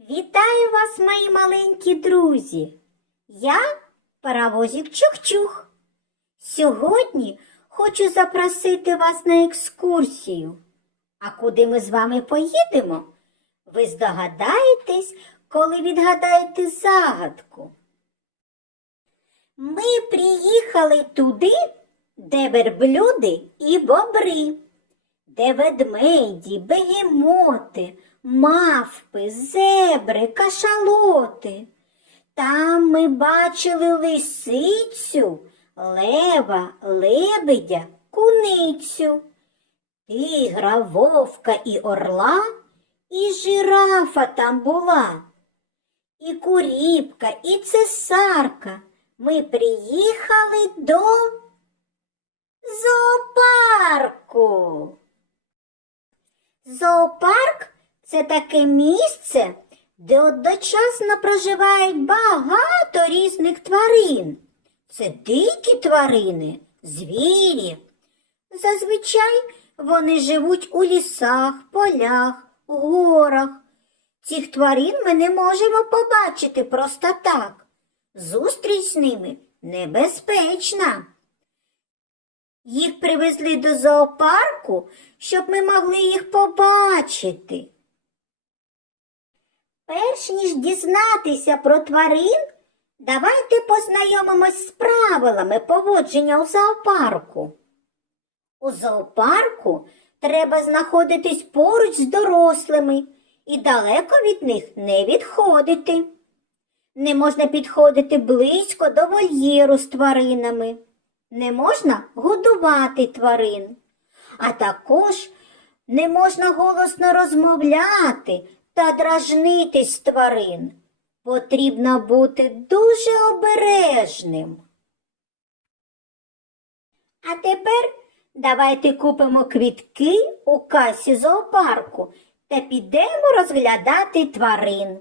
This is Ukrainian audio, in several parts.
Вітаю вас, мої маленькі друзі. Я паровозик Чух-Чух. Сьогодні хочу запросити вас на екскурсію. А куди ми з вами поїдемо? Ви здогадаєтесь, коли відгадаєте загадку. Ми приїхали туди, де верблюди і бобри, де ведмеді, бегемоти, мавпи, зебри, кашалоти. Там ми бачили лисицю, лева, лебедя, куницю, тигра, вовка і орла, і жирафа там була, і куріпка, і цесарка. Ми приїхали до зоопарку. Зоопарк це таке місце, де одночасно проживають багато різних тварин. Це дикі тварини, звірі. Зазвичай вони живуть у лісах, полях, горах. Цих тварин ми не можемо побачити просто так. Зустріч з ними небезпечна. Їх привезли до зоопарку, щоб ми могли їх побачити. Перш ніж дізнатися про тварин, давайте познайомимось з правилами поводження у зоопарку. У зоопарку треба знаходитись поруч з дорослими і далеко від них не відходити. Не можна підходити близько до вольєру з тваринами. Не можна годувати тварин, а також не можна голосно розмовляти та дражнитись тварин. Потрібно бути дуже обережним. А тепер давайте купимо квітки у касі зоопарку та підемо розглядати тварин.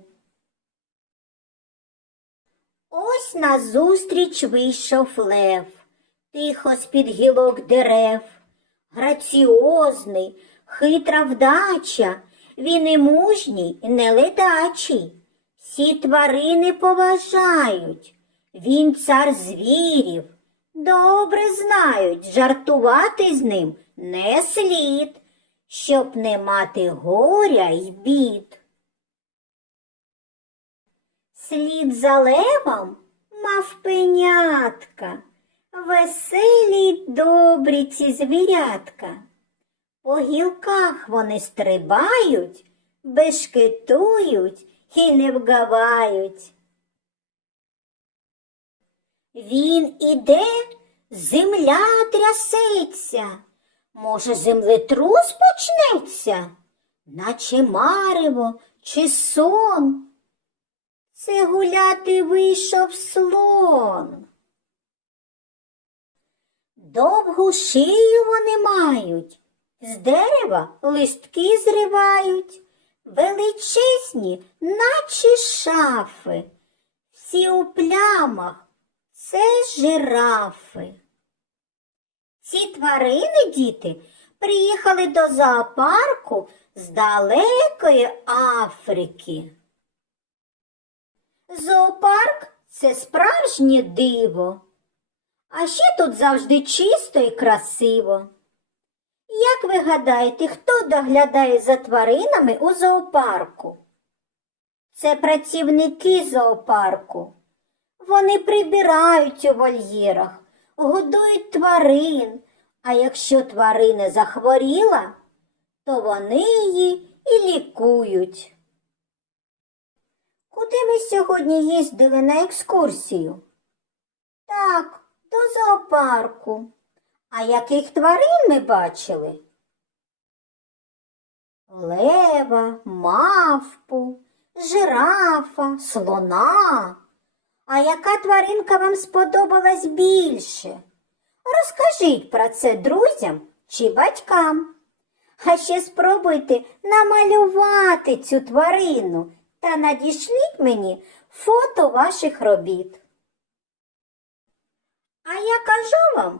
Ось назустріч вийшов лев, тихо з-під гілок дерев, граціозний, хитра вдача, він і мужній, і неледачий. Всі тварини поважають, він цар звірів. Добре знають, жартувати з ним не слід, щоб не мати горя й бід. Слід за левом мавпенятка, веселі й добрі ці звірятка. По гілках вони стрибають, бешкетують і не вгавають. Він іде, земля трясеться. Може, землетрус почнеться, наче марево чи сон. Це гуляти вийшов слон. Довгу шию вони мають, з дерева листки зривають, величезні, наче шафи, всі у плямах це жирафи. Ці тварини, діти, приїхали до зоопарку з далекої Африки. Зоопарк це справжнє диво. А ще тут завжди чисто і красиво. Як ви гадаєте, хто доглядає за тваринами у зоопарку? Це працівники зоопарку. Вони прибирають у вольєрах, годують тварин, а якщо тварина захворіла, то вони її і лікують. Куди ми сьогодні їздили на екскурсію? Так, до зоопарку. А яких тварин ми бачили? Лева, мавпу, жирафа, слона. А яка тваринка вам сподобалась більше? Розкажіть про це друзям чи батькам. А ще спробуйте намалювати цю тварину та надішліть мені фото ваших робіт. А я кажу вам